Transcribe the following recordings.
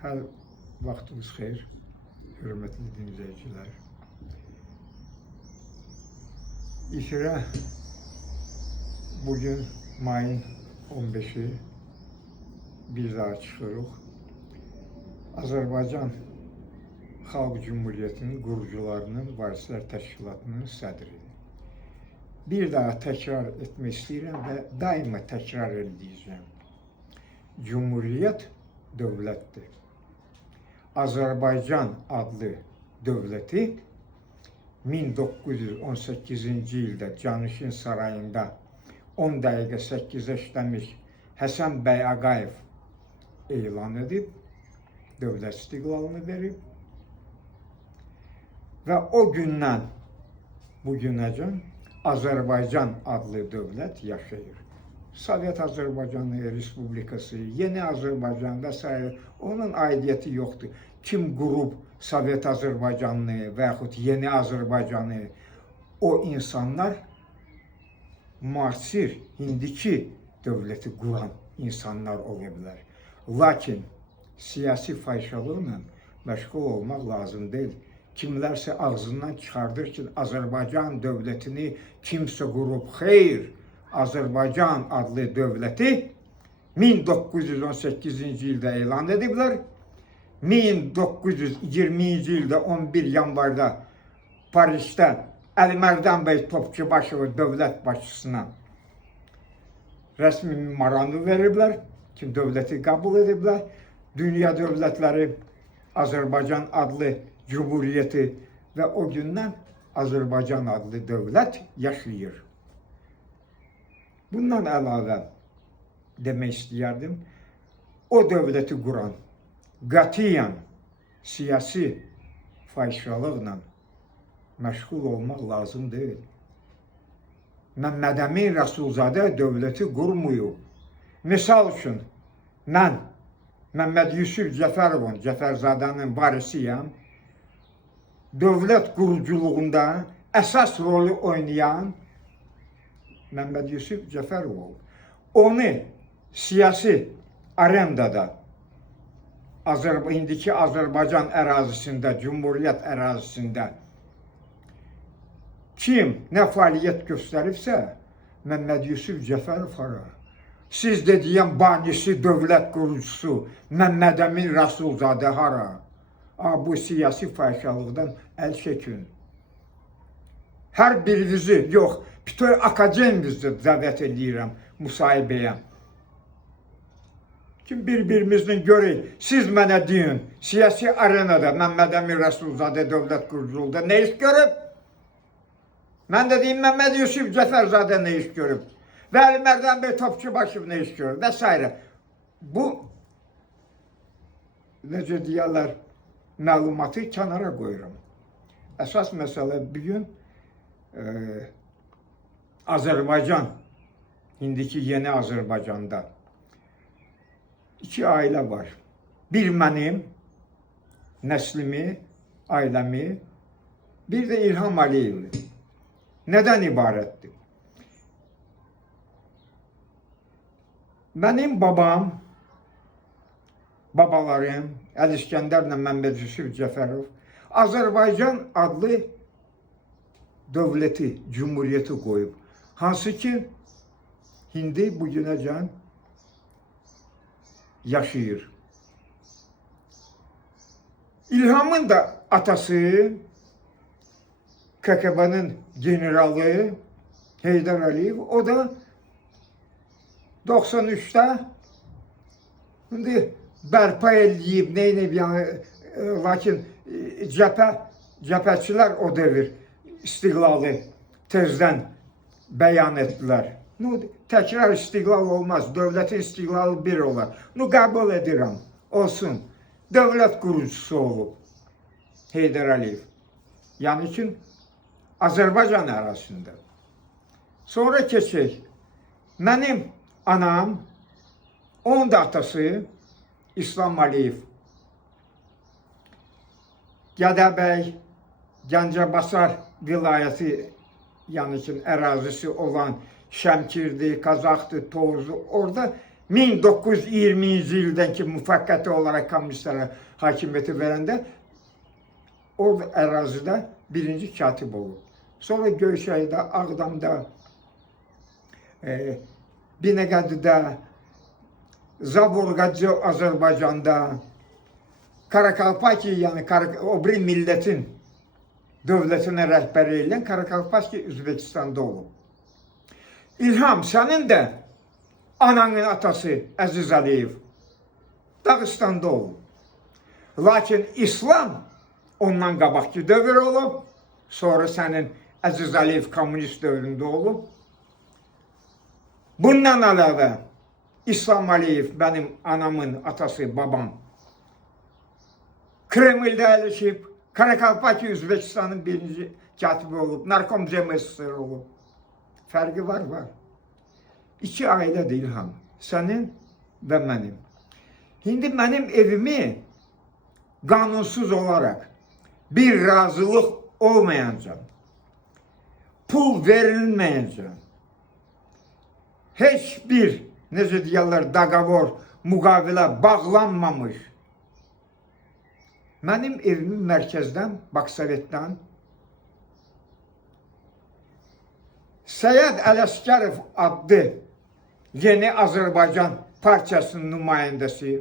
Hər vaxtınız xeyir, hörmətli dinləyicilər. İşirə bugün mayın 15-i bir daha çıxırıq. Azərbaycan Xalq Cümhuriyyətinin qurucularının varislər təşkilatının sədri. Bir daha təkrar etmək istəyirəm və daima təkrar edəcəyəm. Cumhuriyyət dövlətdir. Azərbaycan adlı dövləti 1918-ci ildə sarayında 10 dəqiqə 8-ə işləmiş Həsən bəy Ağayev elan edib, dövlət istiqlalını verib o gündən bu günəcən Azərbaycan adlı dövlət yaşayır. Sovet Azərbaycanı Respublikası, Yeni Azərbaycan və s. onun aidiyyəti yoxdur. Kim qurub Sovet Azərbaycanını və yaxud Yeni Azərbaycanı o insanlar müasir indiki dövləti quran insanlar ola bilər. Lakin siyasi fahişəliklə məşğul olmaq lazım deyil. Kimlərsə ağzından çıxardır ki, Azərbaycan dövlətini kimsə qurub. Xeyr, Azərbaycan adlı dövləti 1918-ci ildə elan ediblər. 1920-ci ildə 11 yanvarda Parisdə Əlimərdan bəy Topçubaşov dövlət başçısına rəsmi memorandı veriblər ki, dövləti qəbul ediblər. Dünya dövlətləri Azərbaycan adlı cumhuriyyəti və o gündən Azərbaycan adlı dövlət yaşayır. Bundan əlavə demək istəyərdim, o dövləti quran qətiyyən siyasi fahişəliklə məşğul olmaq lazım deyil. Məmməd Əmin Rəsulzadə dövləti qurmuyub. Misal üçün, mən Məmməd Yusuf Cəfərovun, Cəfərzadənin varisiyəm. Dövlət quruculuğunda əsas rolu oynayan Məmməd Yusuf Cəfərov oldu. Onu siyasi arendada Azərbaycan indiki Azərbaycan ərazisində, Cumhuriyyət ərazisində kim nə fəaliyyət göstəribsə, Məmməd Yusuf Cəfərov hara? Siz də deyən banisi dövlət qurucusu Məmməd Əmin Rəsulzadə hara? A, bu siyasi fahişəlikdən əl çəkin. Hər birinizi, yox, bütöv akademimizi dəvət edirəm müsahibəyə. Kim bir-birimizlə görək, siz mənə deyin, siyasi arenada Məmməd Əmin Rəsulzadə dövlət quruculuğunda nə iş görüb? Mən də deyim Məmməd Yusuf Cəfərzadə nə iş görüb? Və Əli Mərdən bəy Topçubaşov nə iş görüb? Və s. Bu necə deyirlər, məlumatı kənara qoyuram. Əsas məsələ bu gün e, Azərbaycan, indiki yeni Azərbaycanda iki ailə var. Bir mənim, nəslimi, ailəmi, bir də İlham Əliyevli. Nədən ibarətdir? Mənim babam, babalarım, Əli İskəndərlə Məmməd Yusuf Cəfərov Azərbaycan adlı dövləti, cumhuriyyəti qoyub. Hansı ki, indi bu günəcən yaşayır. İlhamın da atası KKB'nin generalı Heydar Aliyev, o da 93'te şimdi bərpa eləyib, neynib yəni, e, lakin e, cəbhə, cəbhəçilər o devir istiqlalı tezdən bəyan etdilər. Nu, təkrar istiqlal olmaz, dövlətin istiqlalı bir olar. Nu, qəbul edirəm, olsun. Dövlət qurucusu olub Heydar Əliyev. Yəni ki, Azərbaycan ərazisində. Sonra keçək. Mənim anam, onun da atası İslam Əliyev. Gədəbəy, Gəncəbasar vilayəti, ki, ərazisi olan Şəmkirdi, Qazaxdı, Tovuzdu, orada 1920-ci ildən ki müvəqqəti olaraq kommunistlərə hakimiyyəti verəndə o ərazidə birinci katib olub. Sonra Göyçayda, Ağdamda, e, Binəqədidə, Zaborqacı Azərbaycanda, Karakalpaki yəni o biri millətin dövlətinə rəhbəri edən Karakalpaki Özbəkistanda olub. İlham sənin də ananın atası Əziz Əliyev Dağıstanda olub. Lakin İslam ondan qabaqki dövr olub. Sonra sənin Əziz Əliyev kommunist dövründə olub. Bundan əlavə İslam Əliyev mənim anamın atası, babam Kreml'də əyləşib, Karakalpaki Özbəkistanın birinci katibi olub, Narkom SSR olub. Fərqi var, var. İki ailədir İlham. Sənin və mənim. İndi mənim evimi qanunsuz olaraq bir razılıq olmayınca, pul verilməyince, heç bir, necə deyirlər, daqavor, müqavilə bağlanmamış, mənim evimin mərkəzdən, Baksovetdən Səyid Ələsgərov adlı Yeni Azərbaycan Partiyasının nümayəndəsi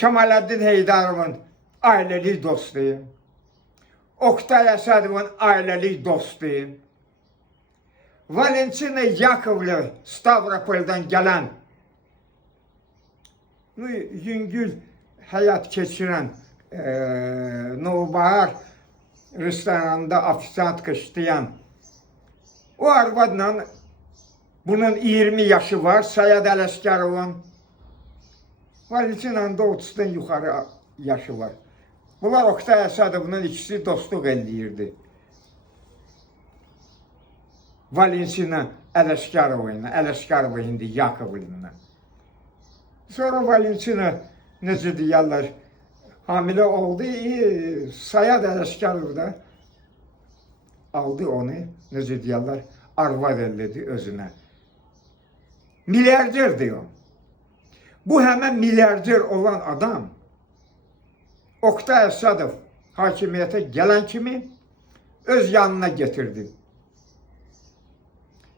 Kemaləddin Heydarovun ailəlik dostu Oktay Əsədovun ailəlik dostu Valentina Yakovlu Stavropoldan ну, yüngül həyat keçirən e, Novbahar restoranında ofisantka işleyen o arvadla bunun 20 yaşı var Sayad Ələsgərovun Valentina'nın da 30'dan yukarı yaşı var. Bunlar Oktay Əsədovun ikisi dostluq eləyirdi. Valentina Ələsgərova ilə, Ələsgərova indi Yakovla. Sonra Valentina necə deyirlər, hamilə oldu, Sayad Ələsgərov da aldı onu, necə deyirlər, arvad elədi özünə. Milyarderdir o. Bu həmən milyarder olan adam Oktay Əsədov hakimiyyətə gələn kimi öz yanına getirdi.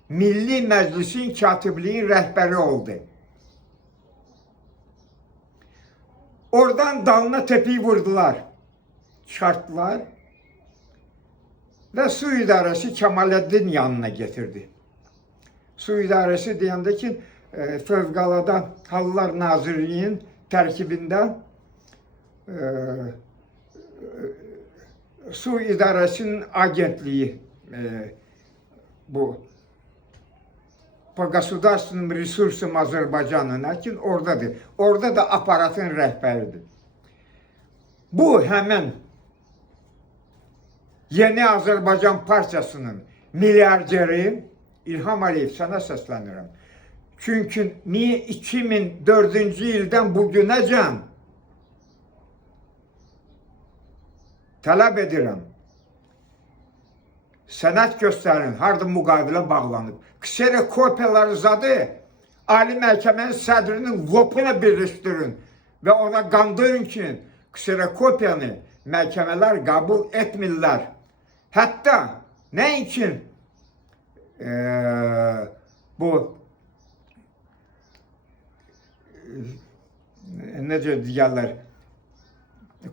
Milli Məclisin katibliyin rəhbəri oldu. Oradan dalına tepiyi vurdular. Çıkarttılar. Ve su idaresi Kemalettin yanına getirdi. Su idaresi deyəndə ki, e, Fövqəladan Hallar Nazirliyinin tərkibində e, e, su idarəsinin agentliyi e, bu по государственным ресурсам Azərbaycanın, lakin oradadır. Orada da aparatın rəhbəridir. Bu həmin Yeni Azərbaycan Partiyasının milyarderi İlham Əliyev sənə səslənirəm. Çünki niyə 2004-cü ildən bu günəcən tələb edirəm. Sənət göstərin, harda müqavilə bağlanıb. Kserokopiyaları zadı Ali Məhkəmənin sədrinin lopuna birləşdirin və ona qandırın ki, kserokopiyanı məhkəmələr qəbul etmirlər. Hətta nəinki e, bu necə deyirlər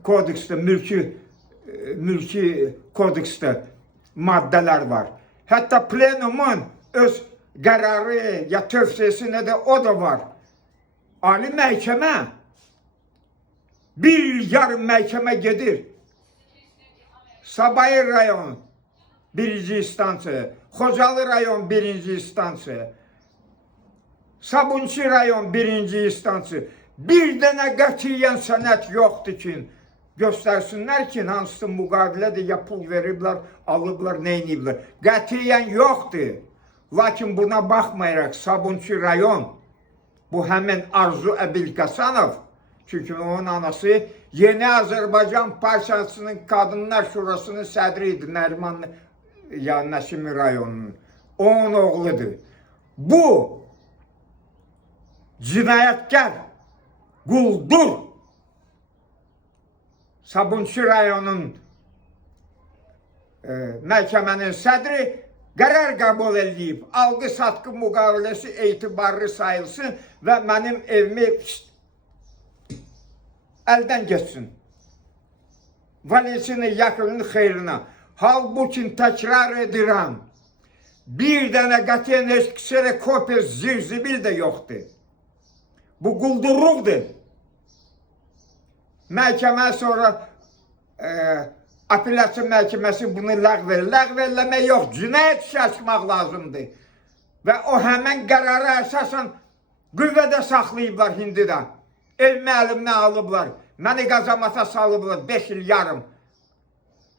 kodeksdə mülki e, mülki kodeksdə maddələr var. Hətta plenumun öz qərarı ya tövsiyesində də o da var. Ali məhkəmə bir il yarım məhkəmə gedir. Sabahi rayon birinci instansiya, Xocalı rayon birinci instansiya, Sabunçu rayon birinci instansiya. Bir dənə qətiyyən sənət yoxdur ki, göstərsinlər ki, hansısa müqavilədir, ya pul veriblər, alıblar, nə ediblər. Qətiyyən yoxdur. Lakin buna baxmayaraq Sabunçu rayon bu həmin Arzu Əbil Qəsanov çünki onun anası Yeni Azərbaycan Partiyasının Qadınlar Şurasının sədri idi Nəriman ya Nəsimi rayonunun. Onun oğludur. Bu cinayetkar, quldur. Sabunçu rayonun e, məhkəmənin sədri qərar qəbul edib, alqı satqı müqaviləsi etibarlı sayılsın və mənim evimi əldən geçsin. Valisinin yakınının xeyrinə. Halbuki təkrar edirəm. Bir dənə qətiyyən heç kisərə kopya zirzibil də yoxdur. Bu quldurluqdur. Məhkəmə sonra e, apellyasiya məhkəməsi bunu ləğv edir. Ləğv eləmək yox, cinayət işi lazımdır. Və o həmən qərara əsasən qüvvədə saxlayıblar hindidə. Elmi əlimdən alıblar. Məni qazamata salıblar 5 il yarım.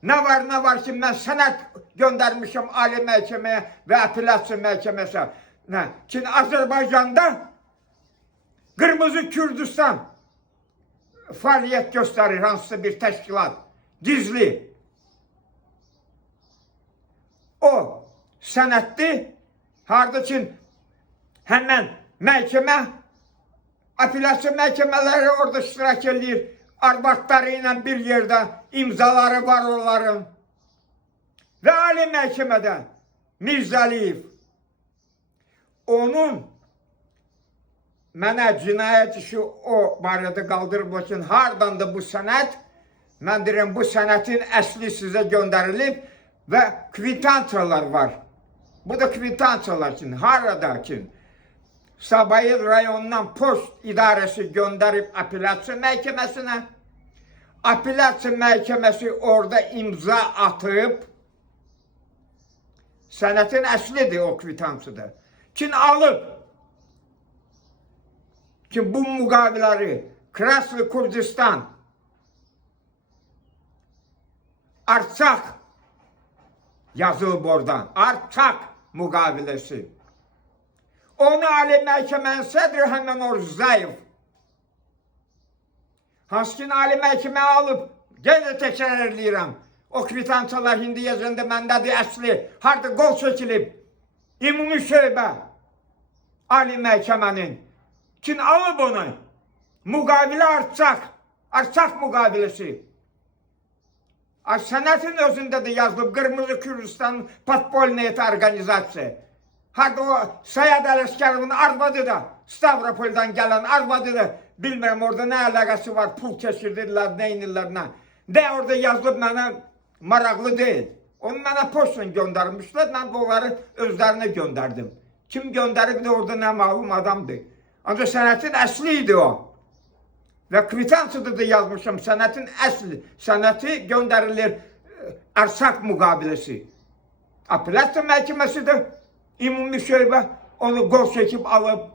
Nə var, nə var ki, mən sənət göndərmişəm ali məhkəməyə və apellyasiya məhkəməsinə. Nə? Ki, Azərbaycanda Qırmızı Kürdistan fəaliyyət göstərir hansısa bir təşkilat. Gizli. O sənətli harda ki, həmən məhkəmə apellyasiya məhkəmələri orada iştirak edir. Arvadları ilə bir yerdə imzaları var onların. Və ali məhkəmədə Mirzəliyev onun mənə cinayət işi o barədə qaldırıb ki, hardandır bu sənət? Mən deyirəm, bu sənətin əsli sizə göndərilib və kvitansiyalar var. Bu da kvitansiyalar üçün, harada ki, Sabayıl rayonundan post idarəsi göndərib apellyasiya məhkəməsinə. Apellyasiya məhkəməsi orada imza atıb, sənətin əslidir o kvitansıdır. Kim alıb, ki bu muqaviləri Kraslı Kurdistan Arçaq yazılıb oradan. Arçaq müqaviləsi. Onu Ali Məhkəmənin sədri həmən Orzayev. Hansı ki Ali Məhkəmə alıb, yenə təkrar edirəm. O kvitansiyalar hindi yazında məndədir əsli. Harda qol çəkilib. Ümumi şöbə. Ali Məhkəmənin. Kim alıb onu? Müqavilə artacaq. Artacaq müqaviləsi. Ay sənətin özündə də yazılıb Qırmızı Kürdistan Podpolnaya Organizasiya. Harda o Sayad Ələsgərovun arvadı da Stavropoldan gələn arvadı da bilmirəm orada nə əlaqəsi var, pul keçirdirlər, nə inirlər, nə. Orada yazılıb mənə maraqlı deyil. Onu mənə poçtla göndərmişlər, mən onları özlərinə göndərdim. Kim göndərib də orada nə malum adamdır. Ancaq sənətin əsli idi o. Və kvitansiyada da yazmışam, sənətin əsli, sənəti göndərilir e, ərsaq müqaviləsi. Apellyasiya məhkəməsi də ümumi şöbə onu qol çəkib alıb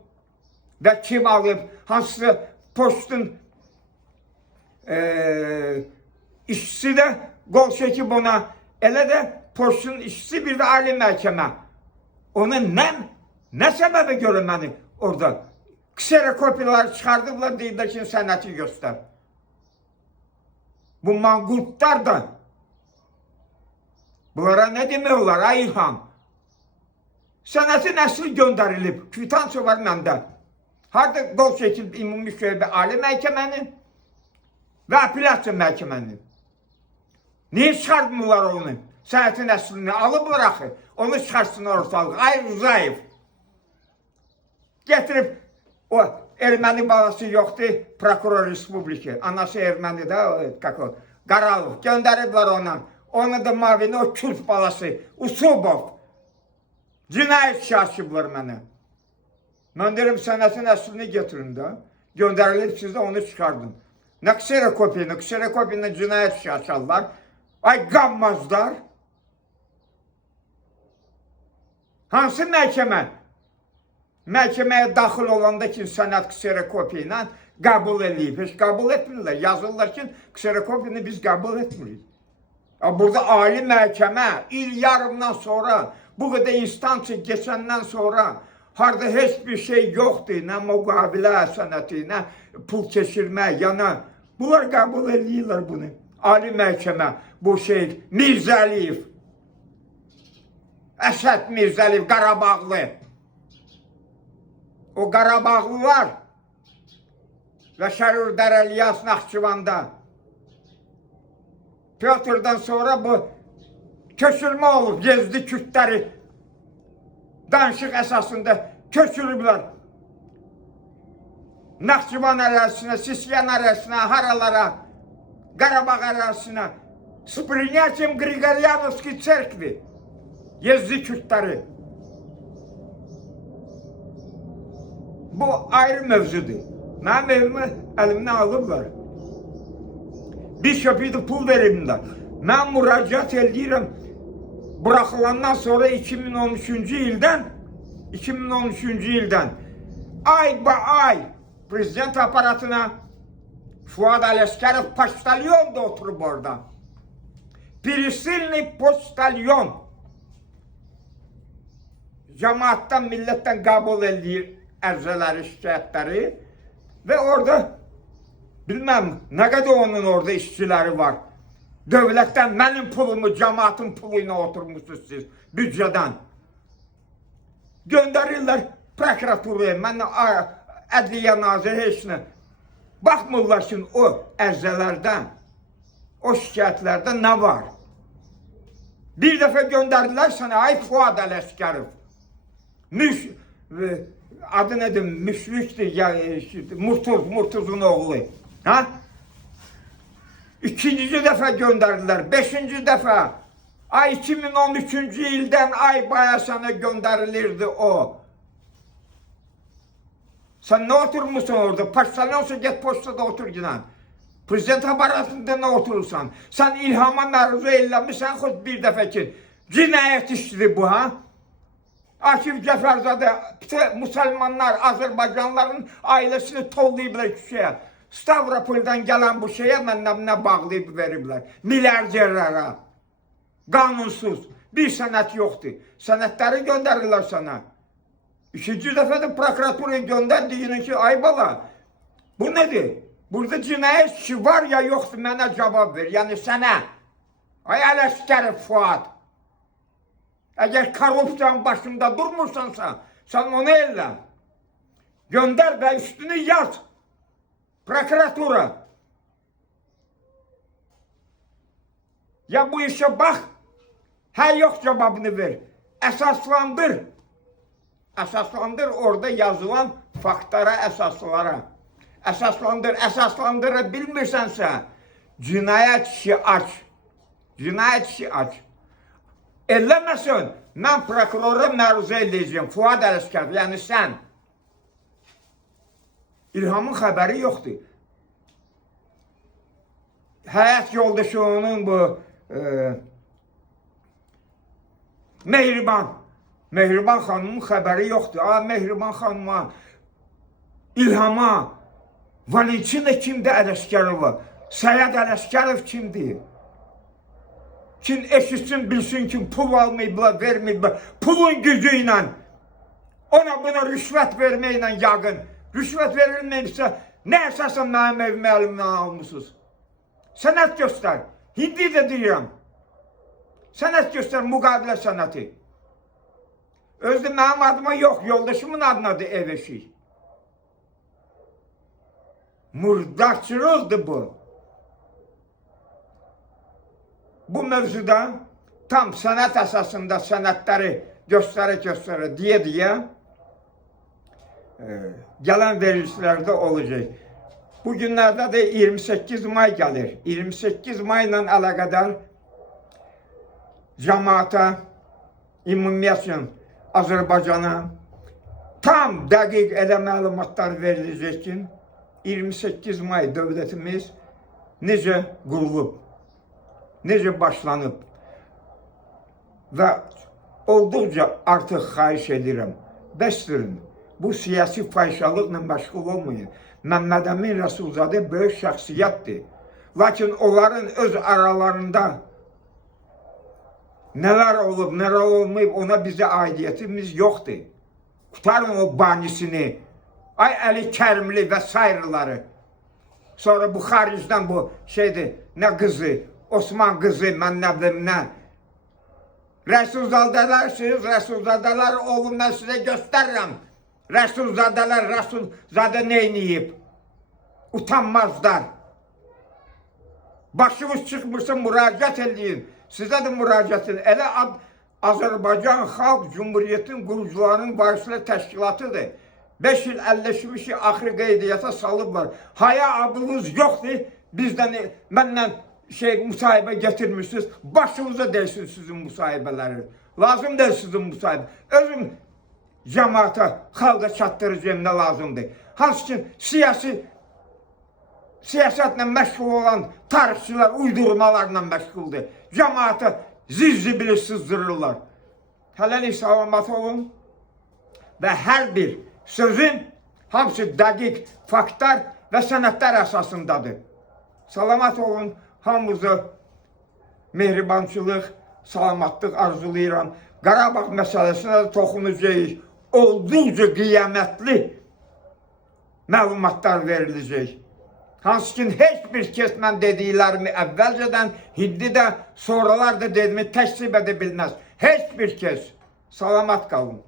və kim alıb, hansısa postun e, işçisi də qol çəkib ona, elə də postun işçisi bir də ali məhkəmə. Ona nə, nə səbəbə görə məni orada kserokopiyaları çıxardıblar, deyirlər ki, sənəti göstər. Bu manqurtlar da bunlara nə demək olar, ay İlham? Sənətin əsli göndərilib, kvitansiya var məndə. Harada qol çəkilib ümumi şöbə ali məhkəmənin və apellyasiya məhkəmənin. Niyə çıxartmırlar onu? Sənətin əslini alıblar axı. Onu çıxarsınlar ortalığa. Ay Rızayev. Getirib o erməni balası yoxdur, prokuror respubliki. Anası erməni də, o, как o, Qaralov. Göndəriblər ona. Onu da mavini o Kürt balası, Usubov. Cinayət işi açıblar mənə. Mən deyirəm sənətin əslini getirin də. Göndərilib sizə onu çıxardım. Nə kserokopiya, nə kserokopiya cinayət işi açarlar. Ay qanmazlar. Hansı məhkəmə? Məhkəməyə daxil olanda ki, sənət kserokopiya ilə qəbul eləyib. Heç qəbul etmirlər. Yazırlar ki, kserokopiyını biz qəbul etmirik. Burada ali məhkəmə il yarımdan sonra bu qədər instansiya keçəndən sonra harda heç bir şey yoxdur, nə müqavilə sənəti, nə pul keçirmə, yana bunlar qəbul eləyirlər bunu. Ali məhkəmə bu şey Mirzəliyev Əsəd Mirzəliyev Qarabağlı o Qarabağlılar və Şərurdər Əlyas Naxçıvanda Pyotrdan sonra bu köçürmə olub Yezdi Kürdləri danışıq əsasında köçürüblər. Naxçıvan ərazisinə, Sisyan ərazisinə, haralara, Qarabağ ərazisinə, с принятием Григорьяновской церкви, Yezdi Kürtləri. Bu ayrı mövzudur. Mənim evimi əlimdən alıblar. Bir köpüydü pul verimlər. Mən müraciət edirəm. Buraxılandan sonra 2013-cü ildən 2013-cü ildən ay ba ay prezident aparatına Fuad Ələskərov poçtalyon da oturub orada. Prisilni poçtalyon cemaattan, milletten kabul edilir ərzələri, şikayətləri və orada bilmem ne kadar onun orada işçileri var. Devletten benim pulumu, cemaatin puluyla oturmuşsunuz siz bütçeden. Gönderirler prokuraturaya, ben Ədliyyə Naziri heç nə. Baxmırlar şimdi o ərzələrdən, o şikayətlərdə ne var? Bir defa gönderdiler sana ay Fuad e, adı nedir? Müşviktir ya Murtuz, Murtuz'un oğlu. Ha? İkinci defa gönderdiler. Beşinci defa. Ay 2013. ilden ay bayasana gönderilirdi o. Sen ne oturmuşsun orada? Poçtalyonsa git postada otur yine. Prezident aparatında ne oturursan? Sen ilhama məruz eləmişsən xud bir dəfə ki, cinayət işidir bu ha? Akif bütün Müslümanlar, Azərbaycanlıların ailəsini tollayıblar şişəyə. Stavropoldan gələn bu şeyə məndən bağlayıb veriblər. Milyarderlərə. Qanunsuz. Bir sənət yoxdur. Sənətləri göndərirlər sana. İkinci dəfə də prokuraturaya göndərdiyin ki, ay bala, bu nədir? Burada cinayət işi var ya yoxdur, mənə cavab ver. Yəni sənə. Ay Ələskərov Fuad. Eğer korrupsiyon başında durmursansa sen onu elle. Gönder ve üstünü yaz. Prokuratura. Ya bu işe bak. Ha yok cevabını ver. Esaslandır. Esaslandır orada yazılan faktlara, esaslara. Esaslandır, esaslandırabilmirsense cinayet işi aç. Cinayet işi aç. Eləməsən, mən prokurora məruzə eləyəcəm. Fuad Ələskər, yəni sən. İlhamın xəbəri yoxdur. Həyat yoldaşı onun bu e, Mehriban. Mehriban xanımın xəbəri yoxdur. A, Mehriban xanıma, İlhama, Valentina kimdir Ələskərova? Səyad Ələskərov kimdir? Kim eşitsin bilsin ki pul almayıblar, vermeyiblar. Pulun gücüyle ona buna rüşvet vermeyle yağın. Rüşvet verilmeyirse ne esasen benim evimi elimden almışsınız? Sanat göster. Hindi de diyorum. Sanat göster, mukabele sanatı. Özde benim adıma yok, yoldaşımın adına da ev eşi. Murdakçılıktı bu. Bu mevzuda tam sanat esasında sanatları göstere göstere diye diye e, gelen verilişlerde olacak. Bugünlerde de 28 May gelir. 28 Mayla alakadar cemaata, ümumiyyətlə Azərbaycana tam dəqiq elə məlumatlar veriləcək ki, 28 may dövlətimiz necə qurulub, necə başlanıb və olduqca artıq xahiş edirəm, bəsdirin, bu siyasi fahişalıqla məşğul olmayın. Məmməd Əmin Rəsulzadə böyük şəxsiyyətdir. Lakin onların öz aralarında neler olub, neler olmayıb ona bize aidiyyətimiz yoxdur. Qutarın o banisini, ay Əli Kərimli və sayrıları. Sonra bu xaricdən bu şeydir, nə qızı, Osman nə bilim nə. Rəsulzadələrsiniz, Rəsulzadələr oğlum mən sizə göstərirəm. Rəsulzadələr Rəsulzadə neyniyib? Utanmazlar. Başınız çıxmırsa müraciət eləyin. Sizə də müraciət edin. Elə ad Azərbaycan Xalq Cumhuriyyətinin qurucularının varisilə təşkilatıdır. 5 il əlləşmiş ki, axırı qeydiyyata salıblar. Haya abınız yoxdur. Bizdən mənlə şey müsahibə getirmişsiniz. Başınıza değsin sizin müsahibələri. Lazım deyil sizin müsahibə. Özüm cemaata, xalqa çatdıracağım nə lazımdır. Hansı ki siyasi siyasetle məşğul olan tarixçilər uydurmalarla məşğuldur. Cəmaata zirzibili sızdırırlar. Hələlik salamat olun və hər bir sözün hamısı dəqiq faktlar və sənədlər əsasındadır. Salamat olun, hamınızı mehribançılıq, salamatlıq arzulayıram. Qarabağ məsələsinə də toxunacağıq. Olduqca qiyamətli məlumatlar veriləcək. Hansı ki heç bir kəs mən dediklərimi əvvəlcədən, indi də, sonralar da dedimi təksib edə bilməz. Heç bir kəs. Salamat qalın.